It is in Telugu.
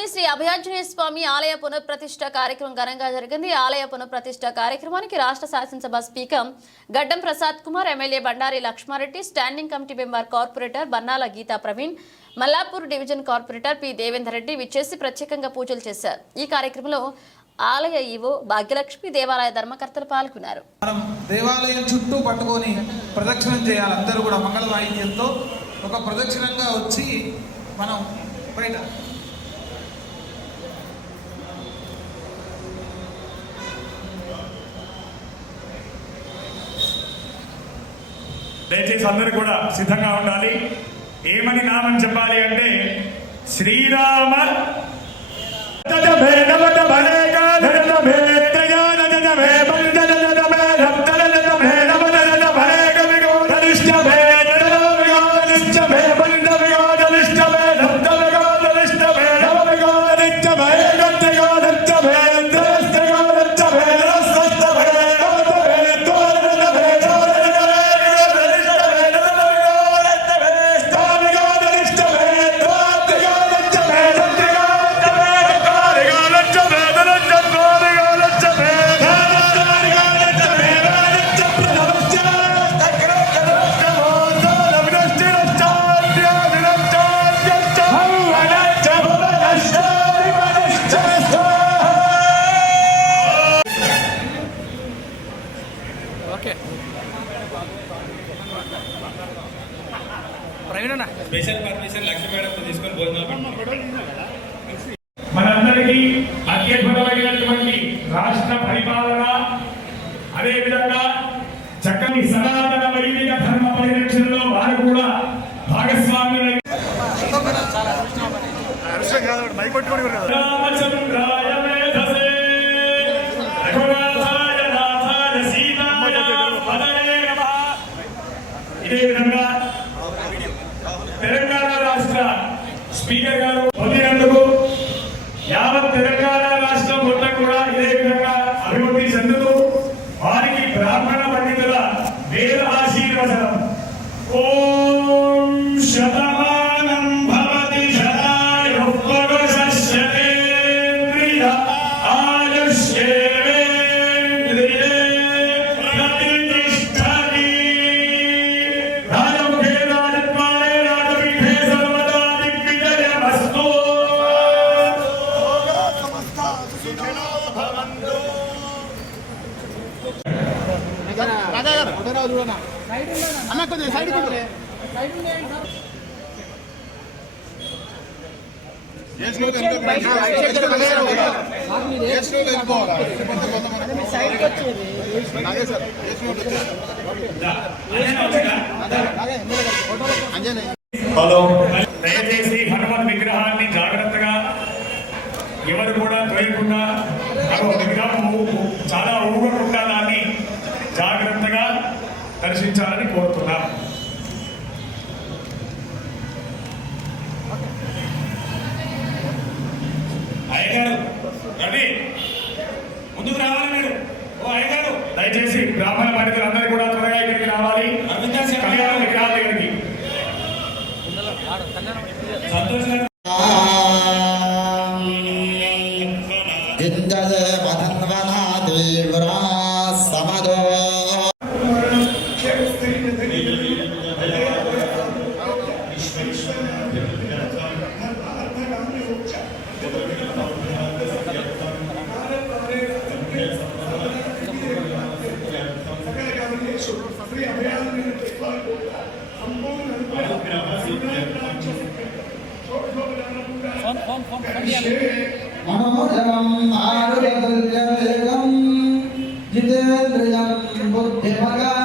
పట్టణంలోని శ్రీ అభయాంజనేయ స్వామి ఆలయ పునఃప్రతిష్ట కార్యక్రమం ఘనంగా జరిగింది. ఆలయ పునఃప్రతిష్ట కార్యక్రమానికి రాష్ట్ర శాసనసభ speaker Gaddam Prasad Kumar MLA Bandari Lakshma Reddy standing committee member corporator Bannala Geetha Praveen Mallapur division corporator P Devender Reddy విచ్చేసి ప్రత్యేకంగా పూజలు చేశారు. ఈ కార్యక్రమంలో ఆలయ ఈవో భాగ్యలక్ష్మి దేవాలయ ధర్మకర్తలు పాల్గొన్నారు. దేవాలయం చుట్టూ పట్టుకొని ప్రదక్షిణం చేయాలి. అందరూ కూడా మంగళ వాయిద్యంతో ఒక ప్రదక్షిణంగా వచ్చి మనం బయట దయచేసి అందరూ కూడా సిద్ధంగా ఉండాలి. ఏమని నామని చెప్పాలి అంటే Srirama okay special permission Lakshmi madam తీసుకొని భోజనాలు. మనందరికీ అత్యద్భుతమైనటువంటి రాష్ట్ర పరిపాలన అదేవిధంగా చక్కని సనాతన వైదిక ధర్మ పరిరక్షణలో వారు కూడా భాగస్వాములై రామచంద్రాయ మేధసే రఘునాథాయ నాథాయ సీతాయ పదవే నమః. ఇదే విధంగా తెలంగాణ రాష్ట్ర స్పీకర్ గారు అన్న. కొంచెం సైడ్ హలో దయచేసి హనుమన్ విగ్రహాన్ని జాగ్రత్తగా ఎవరు కూడా తోయకుండా చాలా ఊగకుండా దర్శించాలని కోరుతున్నాం. అయ్యగారు రవి ముందుకు రావాలి మీరు. ఓ అయ్యగారు దయచేసి బ్రాహ్మణ పండితులు అందరూ కూడా త్వరగా ఇక్కడికి రావాలి. కళ్యాణ విగ్రహాల దగ్గరికి సంతోషంగా జిందదే ಶ್ರೀ ಅಭಯಾರಣ್ಯ ಸಂಪೂರ್ಣ ಮನೋಜನಂ ಆರುಗಂ ಜಿತೇಂದ್ರಿಯಂ ಬುದ್ಧಿಮಗಾ